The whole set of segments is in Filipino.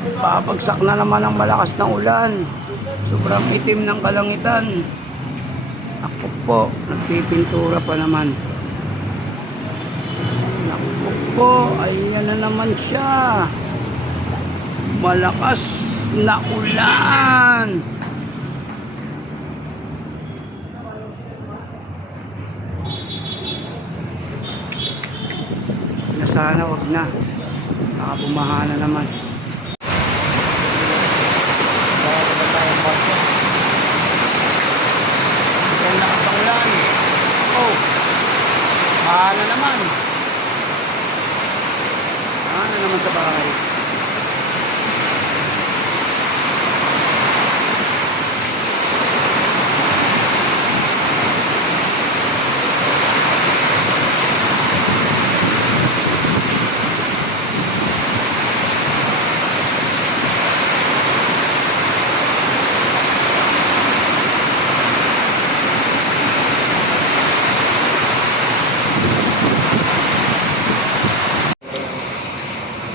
Babagsak na naman ang malakas na ulan. Sobrang itim ng kalangitan. Ako po, nagpipintura pa naman. Naku po, ayan na naman siya. Malakas na ulan. Na sana wag na. Nakabumaha na naman. Ang lakas ng ulan. Oh. Baha na naman. Baha na naman sa bahay.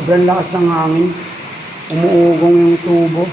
Sobrang lakas ng hangin. Umuugong yung tubo.